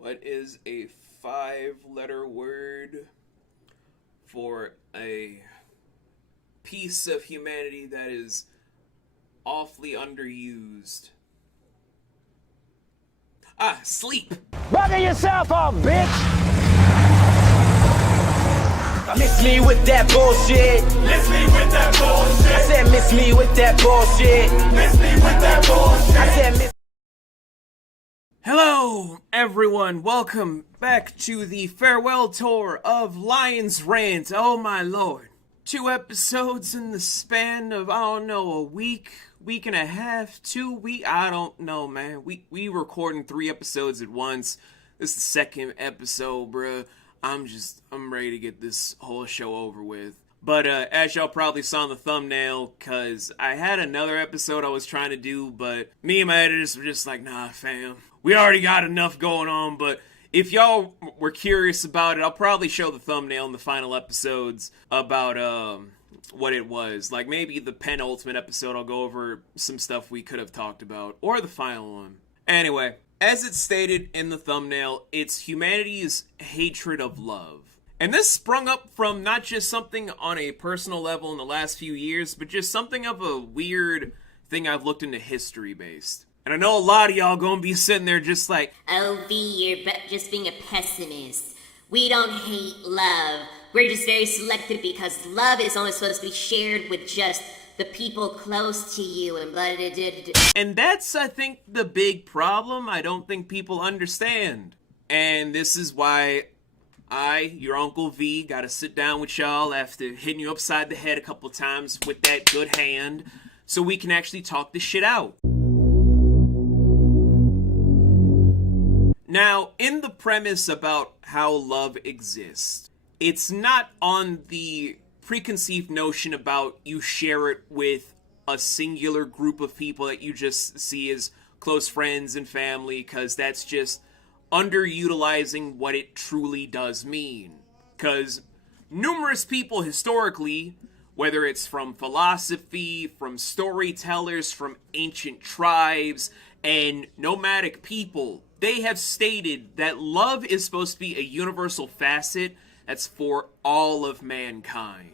What is a 5-letter word for a piece of humanity that is awfully underused? Sleep. Bugging yourself off, bitch! Miss me with that bullshit. Miss me with that bullshit. I said miss me with that bullshit. Miss me with that bullshit. I said miss. Hello, everyone. Welcome back to the farewell tour of Lion's Rant. Oh my lord. 2 episodes in the span of, a week and a half, 2 weeks. I don't know, man. We recording 3 episodes at once. This is the second episode, bruh. I'm ready to get this whole show over with. But as y'all probably saw in the thumbnail, because I had another episode I was trying to do, but me and my editors were just like, nah, fam. We already got enough going on, but if y'all were curious about it, I'll probably show the thumbnail in the final episodes about what it was. Like maybe the penultimate episode, I'll go over some stuff we could have talked about, or the final one. Anyway, as it's stated in the thumbnail, it's humanity's hatred of love. And this sprung up from not just something on a personal level in the last few years, but just something of a weird thing I've looked into history based. And I know a lot of y'all gonna be sitting there just like, oh, V, you're just being a pessimist. We don't hate love. We're just very selective because love is only supposed to be shared with just the people close to you and blah, blah, blah, blah. And that's, I think, the big problem I don't think people understand. And this is why I, your Uncle V, gotta sit down with y'all after hitting you upside the head a couple times with that good hand so we can actually talk this shit out. Now, in the premise about how love exists, it's not on the preconceived notion about you share it with a singular group of people that you just see as close friends and family, because that's just underutilizing what it truly does mean. Because numerous people historically, whether it's from philosophy, from storytellers, from ancient tribes, and nomadic people, they have stated that love is supposed to be a universal facet that's for all of mankind,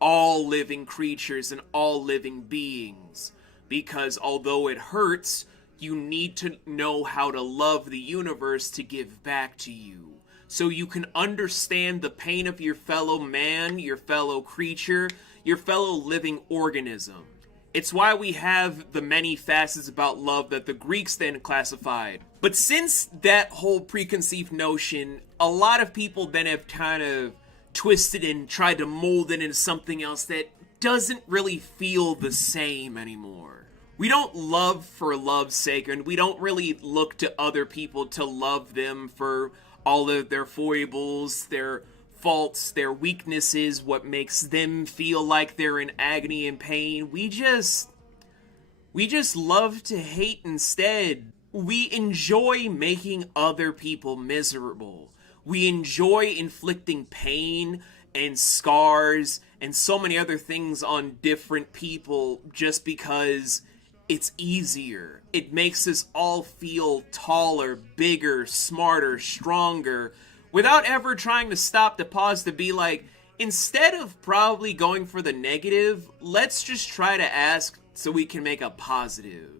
all living creatures and all living beings. Because although it hurts, you need to know how to love the universe to give back to you. So you can understand the pain of your fellow man, your fellow creature, your fellow living organism. It's why we have the many facets about love that the Greeks then classified. But since that whole preconceived notion, a lot of people then have kind of twisted and tried to mold it into something else that doesn't really feel the same anymore. We don't love for love's sake, and we don't really look to other people to love them for all of their foibles, their faults, their weaknesses, what makes them feel like they're in agony and pain. We just love to hate instead. We enjoy making other people miserable. We enjoy inflicting pain and scars and so many other things on different people just because it's easier. It makes us all feel taller, bigger, smarter, stronger, without ever trying to stop to pause to be like, instead of probably going for the negative, let's just try to ask so we can make a positive.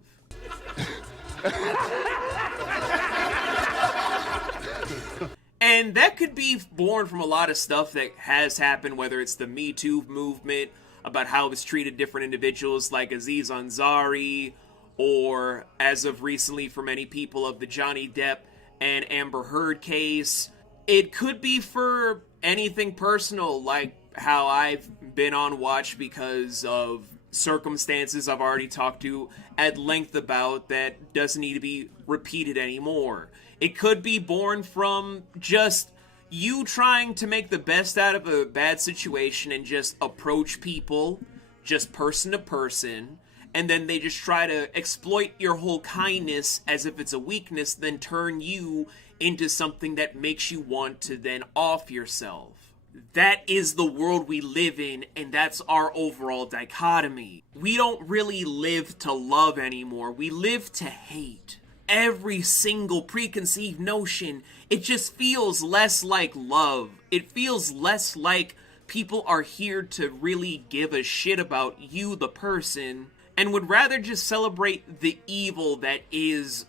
And that could be born from a lot of stuff that has happened, whether it's the Me Too movement, about how it's treated different individuals like Aziz Ansari, or as of recently for many people of the Johnny Depp and Amber Heard case. It could be for anything personal, like how I've been on watch because of circumstances I've already talked to at length about that doesn't need to be repeated anymore. It could be born from just you trying to make the best out of a bad situation and just approach people, just person to person, and then they just try to exploit your whole kindness as if it's a weakness, then turn you into something that makes you want to then off yourself. That is the world we live in, and that's our overall dichotomy. We don't really live to love anymore. We live to hate. every single preconceived notion, it just feels less like love. It feels less like people are here to really give a shit about you, the person, and would rather just celebrate the evil that is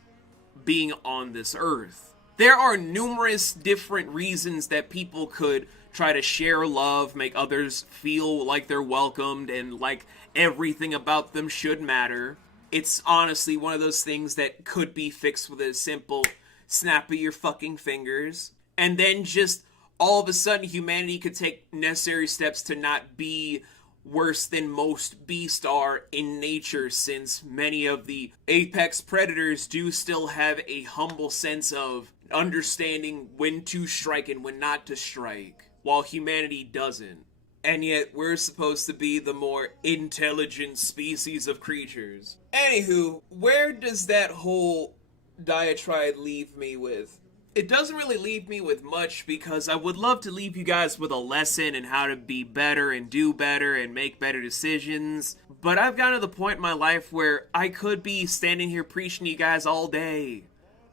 being on this earth. There are numerous different reasons that people could try to share love, make others feel like they're welcomed and like everything about them should matter. It's honestly one of those things that could be fixed with a simple snap of your fucking fingers. And then just all of a sudden humanity could take necessary steps to not be worse than most beasts are in nature, since many of the apex predators do still have a humble sense of understanding when to strike and when not to strike, while humanity doesn't. And yet we're supposed to be the more intelligent species of creatures. Anywho, where does that whole diatribe leave me with? It doesn't really leave me with much, because I would love to leave you guys with a lesson in how to be better and do better and make better decisions. But I've gotten to the point in my life where I could be standing here preaching to you guys all day.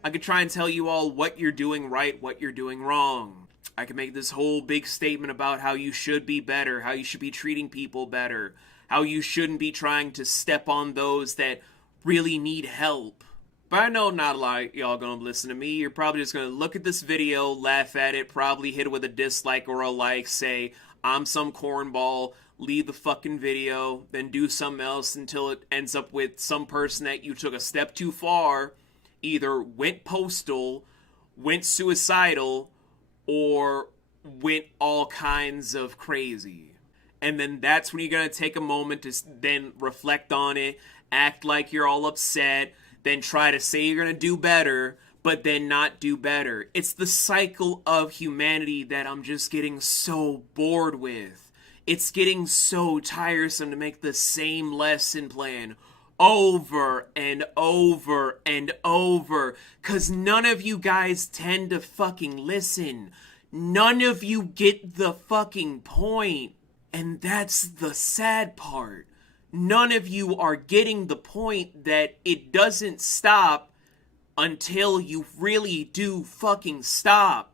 I could try and tell you all what you're doing right, what you're doing wrong. I could make this whole big statement about how you should be better, how you should be treating people better, how you shouldn't be trying to step on those that really need help. But I know not a lot of y'all gonna listen to me. You're probably just gonna look at this video, laugh at it, probably hit it with a dislike or a like, say, I'm some cornball, leave the fucking video, then do something else until it ends up with some person that you took a step too far, either went postal, went suicidal, or went all kinds of crazy. And then that's when you're gonna take a moment to then reflect on it, act like you're all upset, then try to say you're gonna do better, but then not do better. It's the cycle of humanity that I'm just getting so bored with. It's getting so tiresome to make the same lesson plan over and over and over, cause none of you guys tend to fucking listen. None of you get the fucking point. And that's the sad part. None of you are getting the point that it doesn't stop until you really do fucking stop.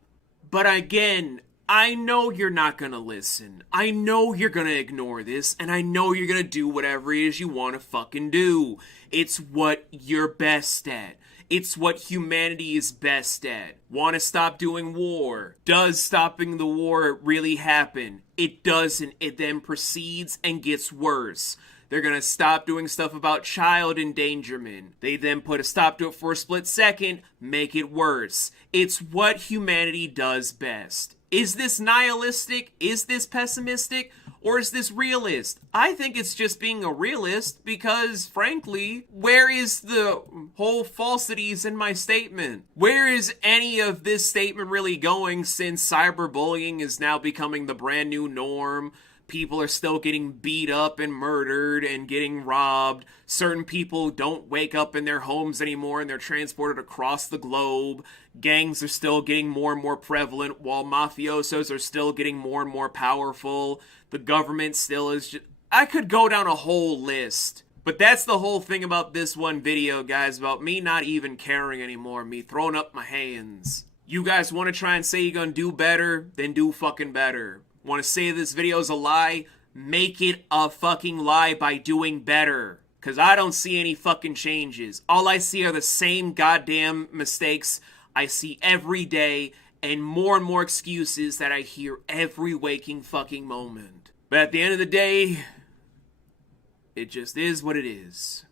But again, I know you're not gonna listen. I know you're gonna ignore this, and I know you're gonna do whatever it is you want to fucking do. It's what you're best at. It's what humanity is best at. Want to stop doing war? Does stopping the war really happen? It doesn't. It then proceeds and gets worse. They're gonna stop doing stuff about child endangerment. They then put a stop to it for a split second, make it worse. It's what humanity does best. Is this nihilistic? Is this pessimistic? Or is this realist? I think it's just being a realist because, frankly, where is the whole falsities in my statement? Where is any of this statement really going, since cyberbullying is now becoming the brand new norm? People are still getting beat up and murdered and getting robbed. Certain people don't wake up in their homes anymore and they're transported across the globe. Gangs are still getting more and more prevalent while mafiosos are still getting more and more powerful. The government still is just... I could go down a whole list. But that's the whole thing about this one video, guys, about me not even caring anymore, me throwing up my hands. You guys want to try and say you're gonna do better? Then do fucking better. Want to say this video is a lie? Make it a fucking lie by doing better. Because I don't see any fucking changes. All I see are the same goddamn mistakes I see every day, and more excuses that I hear every waking fucking moment. But at the end of the day, it just is what it is.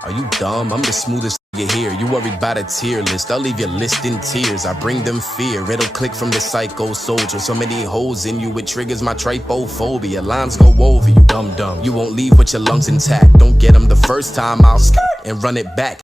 Are you dumb? I'm the smoothest nigga here. You worried about a tier list? I'll leave your list in tears. I bring them fear. It'll click from the psycho soldier. So many holes in you, it triggers my trypophobia. Lines go over you, dumb. You won't leave with your lungs intact. Don't get them the first time, I'll and run it back.